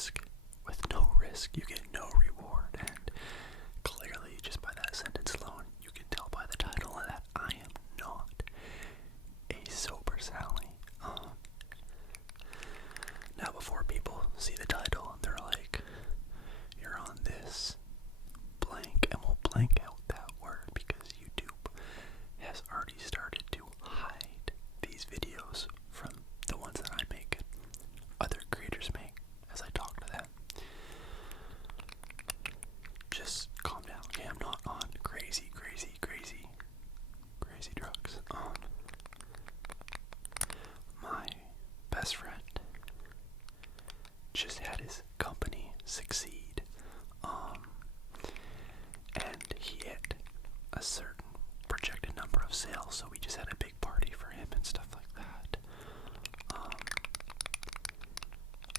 risk. With no risk, you get no reward. And clearly, just by that sentence alone, you can tell by the title that I am not a sober Sally. Now, before people see the title, they're like, you're on this blank, and we'll blank out that word because YouTube has already started to hide these videos from the ones that I make and other creators make as I talk to them. Just calm down, okay? I'm not on crazy drugs. My best friend just had his company succeed, and he hit a certain projected number of sales, so we just had a big party for him and stuff like that.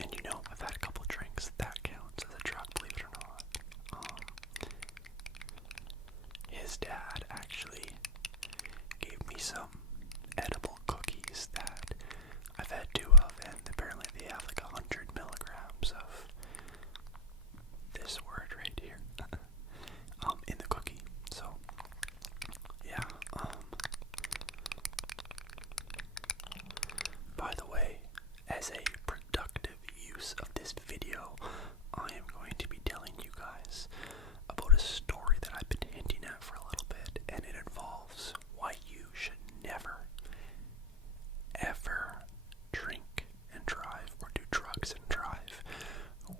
And you know, I've had a couple drinks, that counts as a drug, believe it or not. His dad actually gave me some edible cookies that I've had 2 of, and apparently they have like 100 milligrams of this word right here in the cookie. So yeah. By the way, as a productive use of this video, I am going to be telling you guys about a story that I've been hinting at for a little bit, and it involves why you should never, ever drink and drive or do drugs and drive.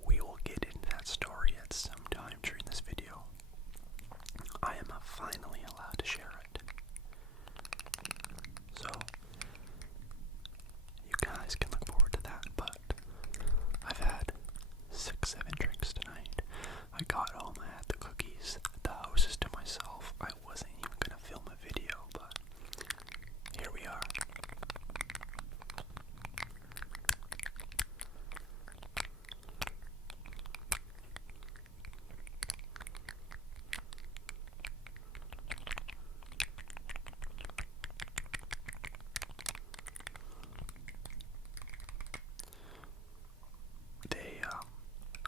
We will get into that story at some time during this video. I am finally allowed to share it. So, you guys can look forward to that, but I've had 6-7 drinks tonight. I got home, I had the cookies, the house is to myself. I wasn't even gonna film a video, but here we are.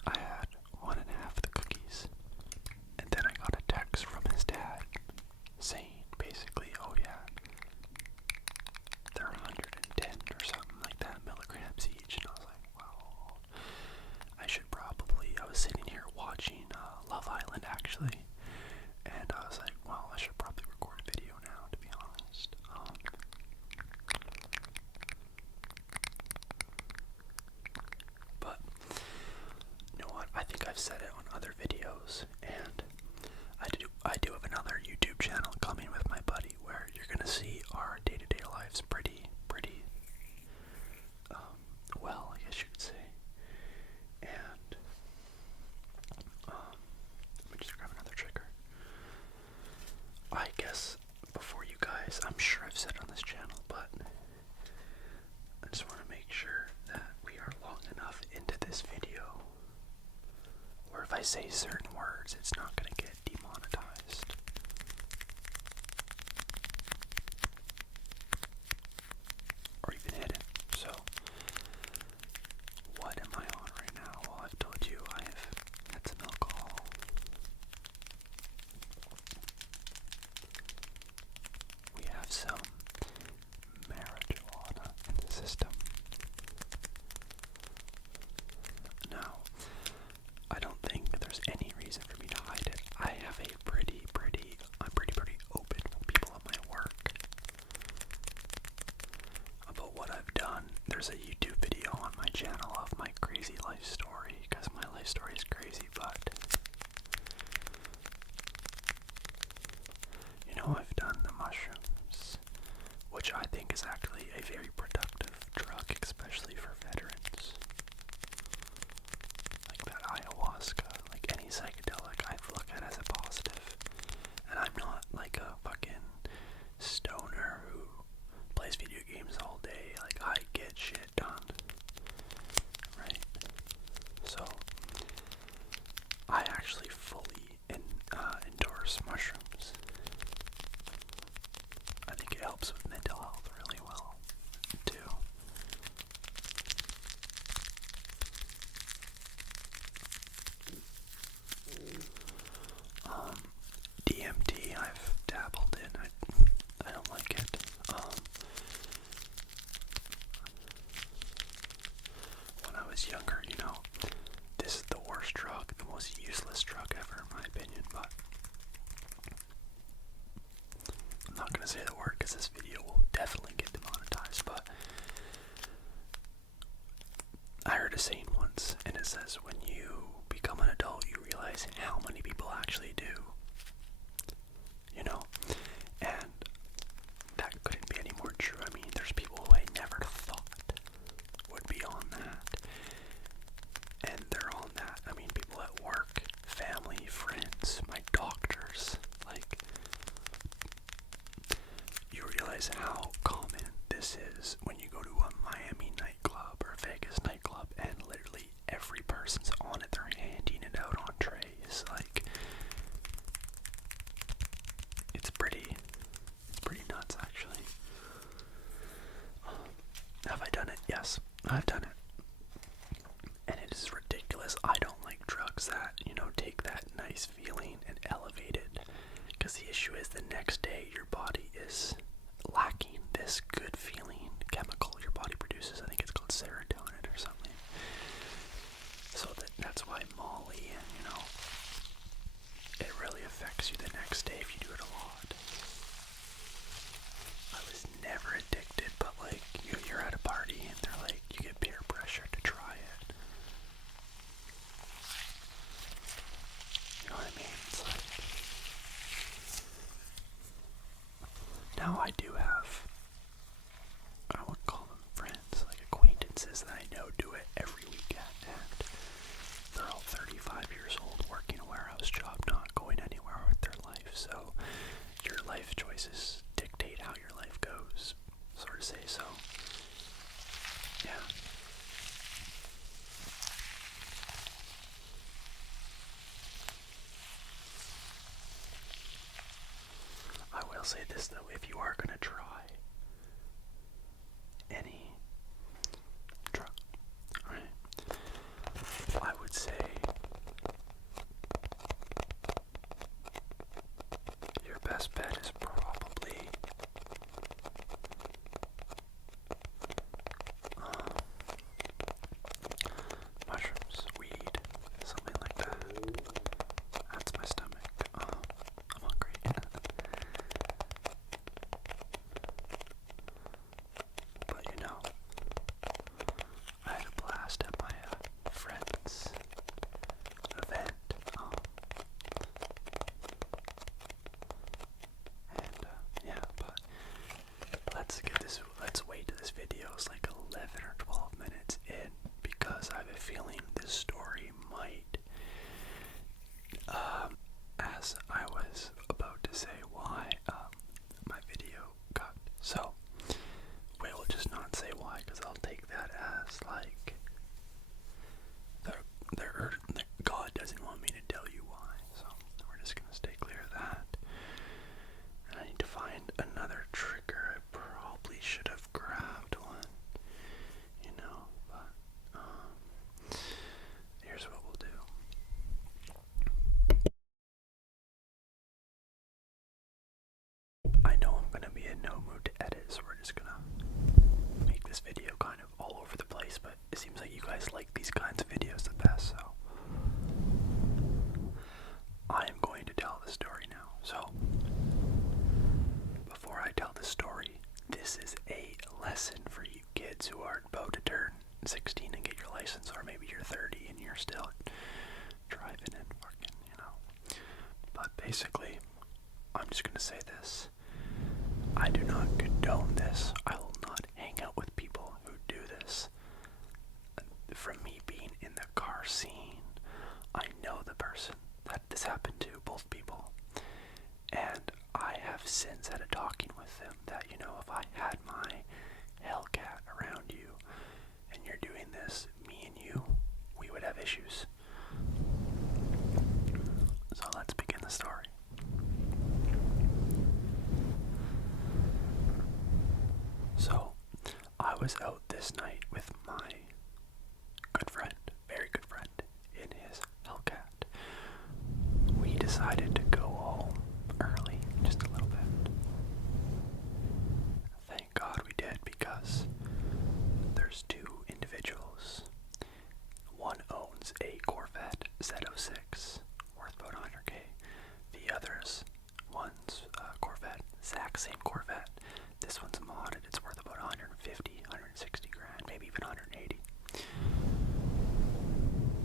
I had 1.5 of the cookies, and then I got a text from his dad saying basically, oh yeah, they're 110 or something like that milligrams each, and I was like, well, I was sitting here watching Love Island actually, and I was like, well, I should probably record a video now, to be honest. But you know what? I think I've said it on other videos, and I do have another YouTube channel coming with my buddy where you're gonna see our day-to-day lives pretty well, I guess you could say. And let me just grab another trigger. I guess before you guys, I'm sure I've said on this channel, but I just want to make sure that we are long enough into this video where if I say certain words, it's not going to get demonetized. Or even hidden. So, what am I on right now? Well, I've told you I have had some alcohol. We have some marijuana in the system. Now, I don't think there's any reason for me to hide it. was younger, you know, this is the worst drug, the most useless drug ever, in my opinion, but I'm not going to say the word because this video will definitely get demonetized, but I heard a saying once, and it says, when you become an adult, you realize how many people actually do, you know, and that couldn't be any more true. I mean, there's people who I never thought would be on that, and they're on that. I mean, people at work, family, friends, my doctors, like, you realize how common this is when you go to a Miami nightclub or a Vegas nightclub, and literally every person's on it. They're handing it out on trays. Like, it's pretty nuts, actually. Have I done it? Yes, I've done it, and it is ridiculous. I don't like drugs that, you know, take that nice feeling and elevate it, because the issue is the next day your body is lacking this good feeling chemical your body produces. I think it's called serotonin or something. So that's why Molly, and you know, it really affects you the next day if you do it a lot. I was never addicted, but like, you're at a party and they're like, you get peer pressure to try it. You know what I mean? It's like, now I do have, I wouldn't call them friends, like acquaintances that I know do it every weekend, and they're all 35 years old, working a warehouse job, not going anywhere with their life. So your life choices dictate how your life goes, sort of say. So yeah. I will say this though, if you are gonna try any drug, right, I would say your best bet is probably mushrooms, weed, something like that. That's my stomach. I'm hungry. But you know, I had a blast at my friend's event. And yeah, but let's wait till this video is like 11 or 12 minutes in, because I have a feeling this story might, as I was about to say why my video cut. So we'll just not say why, because I'll take that as like God doesn't want me to tell you why. So we're just gonna stay clear of that. And I need to find another trigger. I probably should have grabbed one, you know, but here's what we'll do. I know I'm gonna be in no mood to edit, so we're just gonna make this video kind of all over the place, but it seems like you guys like these kinds of videos the best, so I am going to tell the story now. So before I tell the story, this is a lesson for you kids who are about to turn 16 and get your license, or maybe you're 30 and you're still driving and fucking, you know. But basically, I'm just gonna say this. I do not condone this. I will not hang out with people who do this. From me being in the car scene, I know the person that this happened to, both people. And I have since had a talking with them that, you know, if I had my Hellcat around you and you're doing this, me and you, we would have issues. So let's begin the story. So I was out this night with my good friend, very good friend, in his Hellcat. We decided to go home early, just a little bit. Thank God we did, because there's two individuals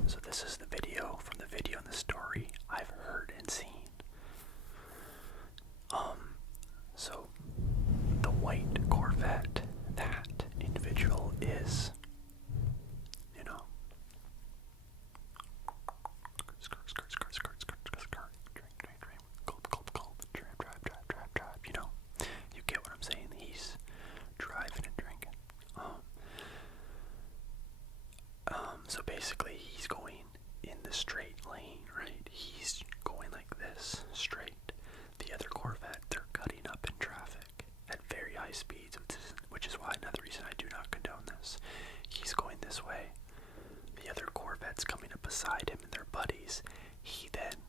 So this is the video from the video and the story I've heard and seen. So the white Corvette, that individual is, you know, drive, you know, you get what I'm saying. He's driving and drinking. So basically he's going in the straight lane, right? He's going like this, straight. The other Corvette, they're cutting up in traffic at very high speeds, which is why another reason I do not condone this. He's going this way. The other Corvette's coming up beside him and they're buddies. He then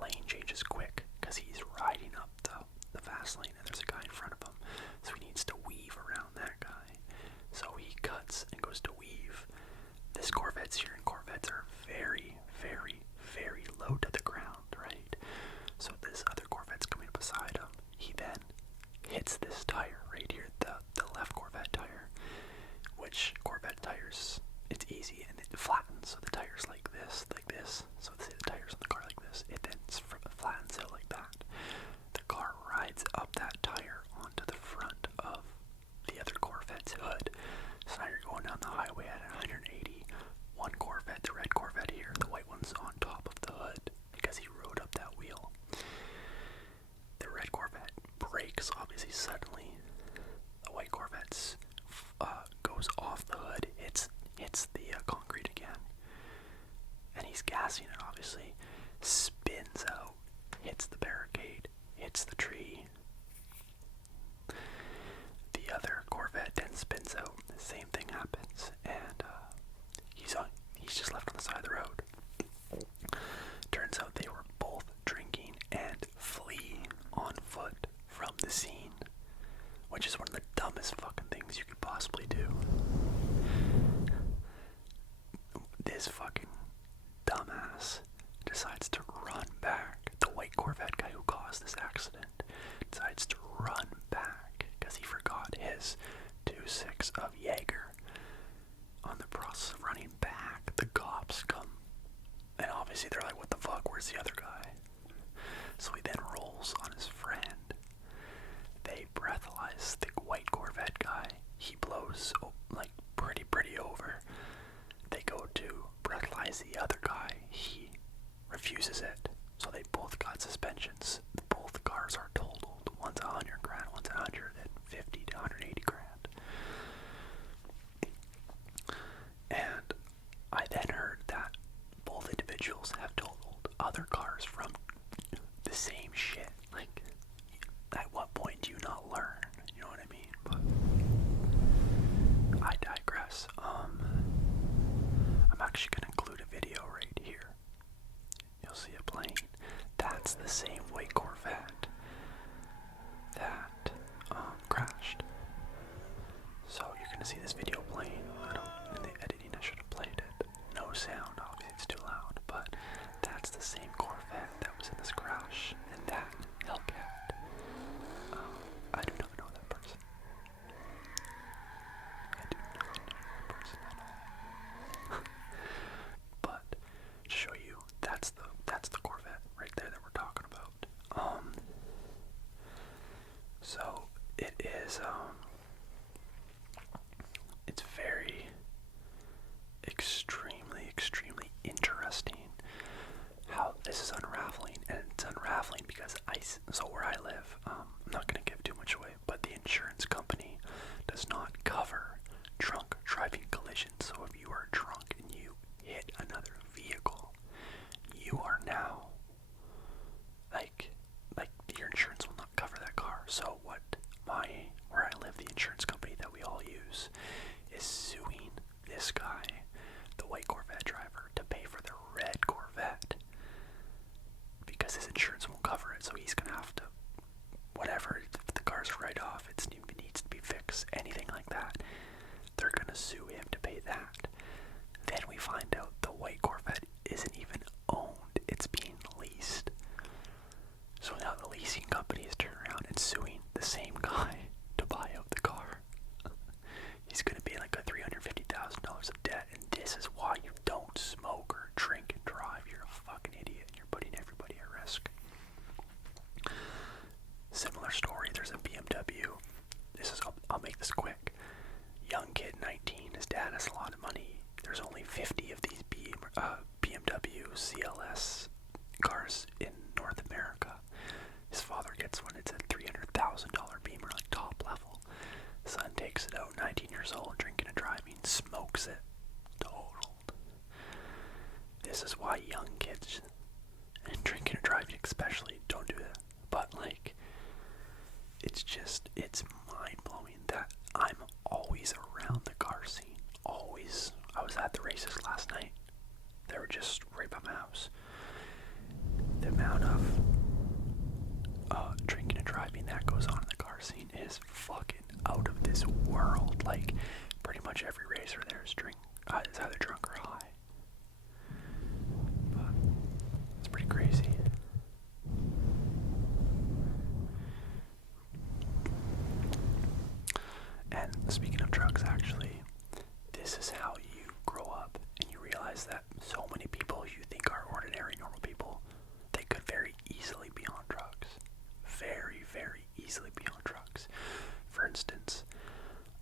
lane changes quick because he's riding up the fast lane and there's a guy in front of him. So he needs to weave around that guy. So he cuts and goes to weave. This Corvette's here, and Corvettes are very, very, very low to the ground, right? So this other Corvette's coming up beside him. He then hits this tire right here, the left Corvette tire, which Corvette tires, it's easy, and it flattens, so the tire's like this, so the tire's on the car like this, it then flattens out like that. The car rides up that tire onto the front of the other Corvette's hood. So now you're going down the highway at 180. One Corvette, the red Corvette here, the white one's on top of the hood because he rode up that wheel. The red Corvette brakes obviously suddenly. The white Corvette's goes off the hood, hits the concrete again, and he's gassing it obviously, spins out, hits the barricade, hits the tree. The other Corvette then spins out, the same thing happens, and he's just left on the side of the road. Turns out they were both drinking and flee on foot from the scene, which is one of the dumbest fucking things you could possibly do. This fucking dumbass decides to run back. The white Corvette guy who caused this accident decides to run back because he forgot his 2.6 of Jaeger. On the process of running back, the cops come, and obviously they're like, what the fuck, where's the other guy? So he then rolls on his friend. They breathalyze the white Corvette guy. He blows like pretty over. They go to breathalyze the other guy. He refuses it. So they both got suspensions. Both cars are totaled. One's $100,000, one's $150,000 to $180,000. And I then heard that both individuals have totaled other cars from the same shit. Like, at what point do you not learn? You know what I mean? But I digress. I'm actually going to include a video right here. You'll see a plane. That's the same white Corvette that crashed. So you're going to see this video playing. In the editing, I should have played it. No sound, obviously it's too loud, but that's the same Corvette that was in this crash, and that Hellcat. I do not know that person. I do not know that person at all. But to show you, that's the Corvette right there that we're talking about. So it is it's very extremely interesting how this is unraveling, and it's unraveling because so where I live, I'm not going to give too much away, but the insurance company does not cover drunk driving collisions. So if you are drunk and you hit another vehicle, you are now like your insurance will not cover that car. So where I live, the insurance company that we all use is suing this guy, the white Corvette driver, to pay for the red Corvette because his insurance won't cover it. So he's gonna have to, whatever, if the car's right off, it needs to be fixed, anything like that, they're gonna sue him to pay that. Then we find out the white Corvette isn't even owned, it's being leased. So now the leasing company is turning around and suing the same guy to buy out the car. He's going to be like $350,000 of debt, and this is why you don't smoke or BMW. I'll make this quick. Young kid, 19. His dad has a lot of money. There's only 50 of these BMW CLS cars in North America. His father gets one. It's a $300,000 Beamer, like top level. Son takes it out, 19 years old, drinking and driving, smokes it. Totaled. This is why young kids, and drinking and driving especially, don't do that. But like, it's mind-blowing that I'm always around the car scene. Always. I was at the races last night. They were just right by my house. The amount of drinking and driving that goes on in the car scene is fucking out of this world. Like, pretty much every racer there is either drunk or high. But it's pretty crazy. And speaking of drugs, actually, this is how you grow up and you realize that so many people you think are ordinary, normal people, they could very easily be on drugs. Very, very easily be on drugs. For instance,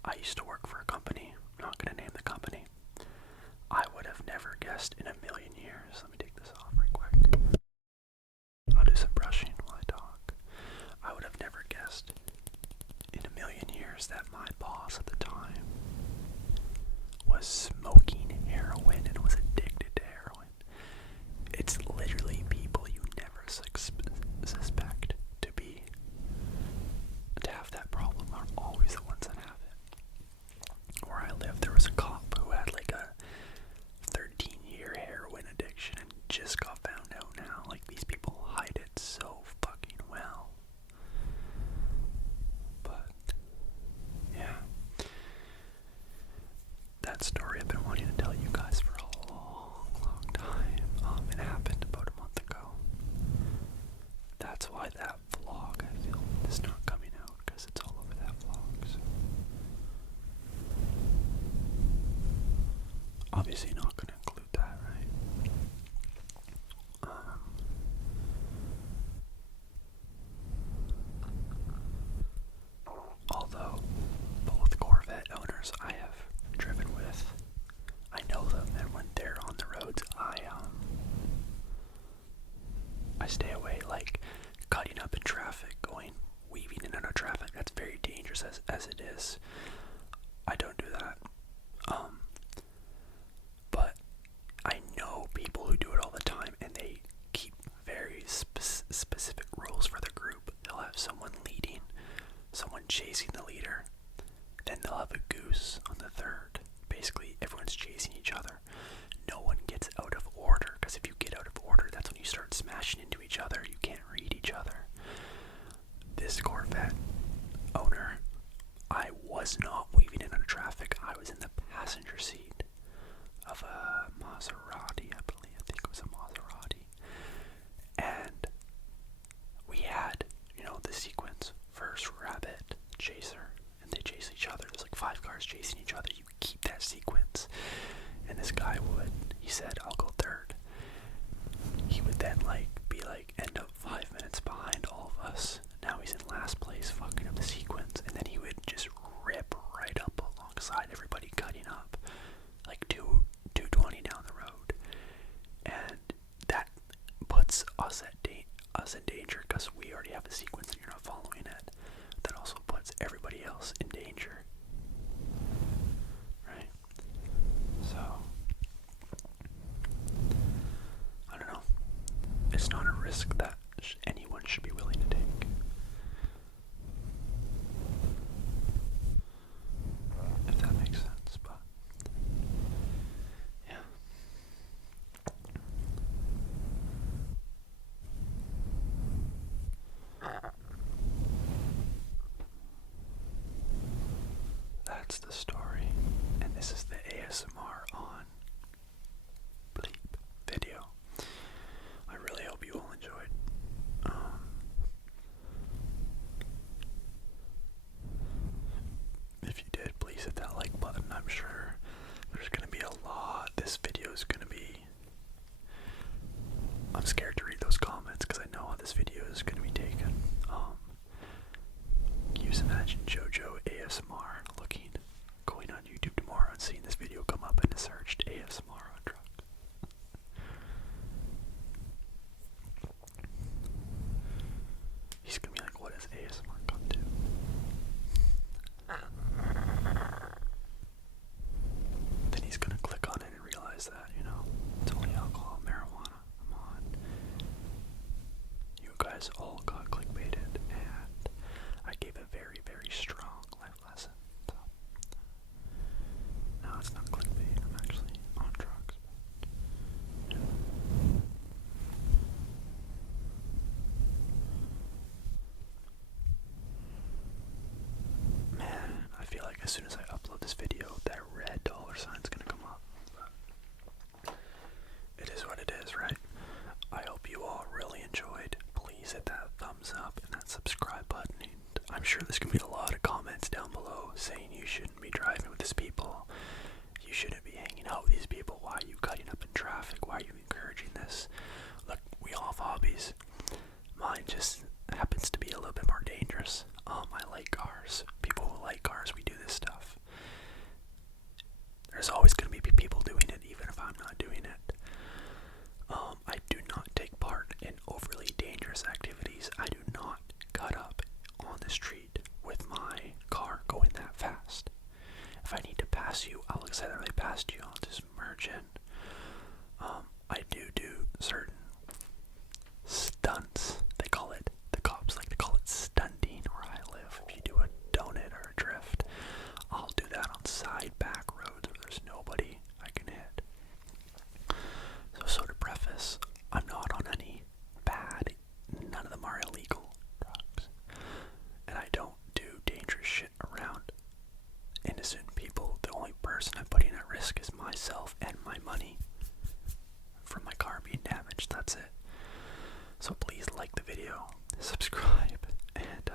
I used to work for a company. I'm not going to name the company. I would have never guessed in a million years. Let me take this off right quick. I'll do some brushing while I talk. I would have never guessed in a million years that my boss at the time was smoking heroin and was addicted to heroin. It's literally people you never suspect to have that problem are always the ones that have it. Where I live, there was a cop who had like a 13-year heroin addiction and just got found out now. Like, these people hide it so fucking well. But yeah, that story I've been wanting to tell you guys for a long time. It happened about a month ago. That's why that vlog I filmed is not coming out, because it's all over that vlog. So. Obviously not going to include that, right? Although both Corvette owners I have driven with, I know them, and when they're on the roads, I stay away. Like, cutting up in traffic, weaving in and out of traffic, that's very dangerous as it is. I don't do that. But I know people who do it all the time, and they keep very specific rules for their group. They'll have someone leading, someone chasing the leader, then they'll have a goose on the third. Basically, everyone's chasing each other. No one gets out of order, because if you get out of order, that's when you start smashing into each other. You can't read each other. This Corvette owner, I was not weaving in on traffic. I was in the passenger seat of a Maserati, I believe. I think it was a Maserati. And we had, the sequence. First rabbit, chaser, and they chase each other. There's like 5 cars chasing each other. You keep that sequence. And this guy he said, I'll go third. He would then end up 5 minutes behind all of us. Now he's in last place, fucking up the sequence. And then he would just rip right up alongside everybody cutting up. Like 220 down the road. And that puts us in danger, because we already have a sequence and you're not following it. That also puts everybody else in danger. Right? So, I don't know. It's not a risk that anyone should be willing to take. If that makes sense, but yeah. That's the story, and this is the ASMR on bleep video. I really hope you all enjoyed. If you did, please hit that like button. I'm sure there's going to be a lot. This video is going to be... I'm scared to read those comments because I know how this video is going to be taken. Using as soon as I upload this video, that red dollar sign's gonna come up. But it is what it is, right? I hope you all really enjoyed. Please hit that thumbs up and that subscribe button. And I'm sure there's gonna be a lot of comments down below saying you shouldn't be driving with these people. You shouldn't be hanging out with these people. Why are you cutting up in traffic? Why are you encouraging this? Look, we all have hobbies. Mine just happens to be a little bit more dangerous. I like cars. People who like cars, we do this stuff. There's always going to be people doing it, even if I'm not doing it. I do not take part in overly dangerous activities. I do not cut up on the street with my car going that fast. If I need to pass you, I'll accelerate past you. I'll just merge in. I do certain stunts. They call it, the cops like to call it stunting where I live. If you do a donut or a drift, I'll do that on side back roads where there's nobody I can hit. So to preface, I'm not on any bad, none of them are illegal drugs. And I don't do dangerous shit around innocent people. The only person I'm putting at risk is myself and my money from my car being damaged. That's it. So please like the video, subscribe, and